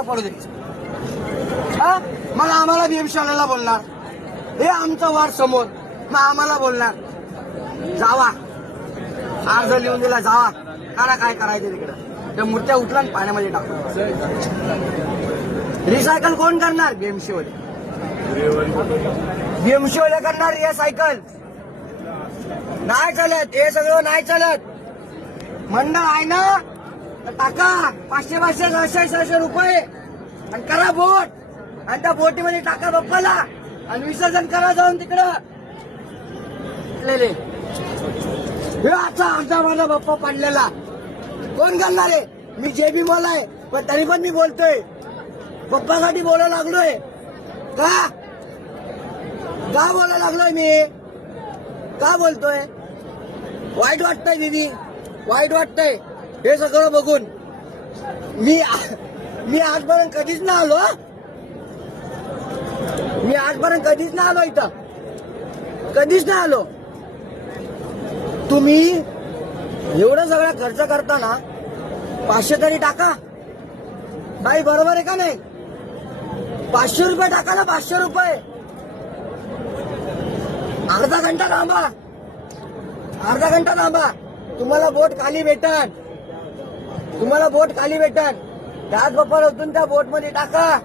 आम्हाला पडू द्यायचं. हा मग आम्हाला बीएमशाळेला बोलणार, हे आमचं वार समोर, मग आम्हाला बोलणार जावा, अर्ज लिहून दिला जावा, करा काय करायचं तिकडं. त्या मूर्त्या उठला आणि पाण्यामध्ये टाकू. रिसायकल कोण करणार? बीएमसीवाले. बीएमसीवाले करणार रिसायकल. नाही चालत, हे सगळं नाही चालत. मंडळ आहे ना, तर टाका 500-500 600-600 रुपये आणि करा बोट, आणि त्या बोटीमध्ये टाका बाप्पाला आणि विसर्जन करा जाऊन तिकडं. हे आता आमचा माझा बाप्पा पडलेला कोण करणार आहे? मी जेबी बोलाय, पण तरी पण मी बोलतोय, बाप्पासाठी बोलायला लागलोय. का बोलायला लागलोय मी? का बोलतोय? वाईट वाटतंय दीदी, वाईट वाटतंय हे सगळं बघून. मी आजपर्यंत कधीच ना आलो, मी आजपर्यंत कधीच ना आलो इथं, कधीच ना आलो. तुम्ही एवढं सगळं खर्च करताना 500 तरी टाका. नाही बरोबर आहे का नाही? 500 रुपये टाका ना, 500 रुपये. अर्धा घंटा थांबा, अर्धा घंटा थांबा, तुम्हाला बोट खाली भेटन, तुम्हाला बोट खाली भेटन. त्याच बाप्पाला उतरून त्या बोटमध्ये टाका,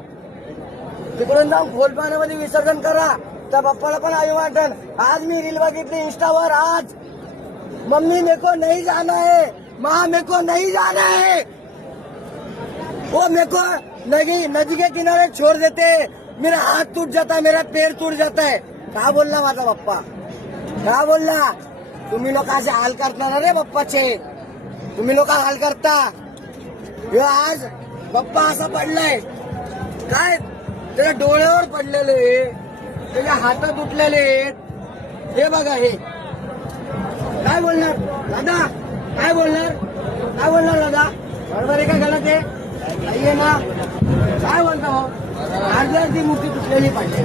तिकडून जाऊन खोल पाण्यामध्ये विसर्जन करा. त्या बाप्पाला पण अभिमान वाटन. आज मी रील बघितली इंस्टावर, आज मम्मी मेको नहीं जाना है, माँ मेको नहीं जाना है, वो मेको नदी के किनारे छोड़ देते, मेरा हाथ टूट जाता है, मेरा पैर टूट जाता है. का बोलला माझा बाप्पा, का बोलला? तुम्ही लोक असे हाल करता ना रे बाप्पाचे, तुम्ही लोक हाल करता. हे आज बाप्पा असा पडलाय, काय त्याच्या डोळ्यावर पडलेले, त्याच्या हात तुटलेले. हे बघा, हे काय बोलणार दादा? काय बोलणार? काय बोलणार दादा? बरोबर आहे का गलत आहे? नाहीये ना? काय बोलता हो? अर्धी मूर्ती तुटलेली पाहिजे.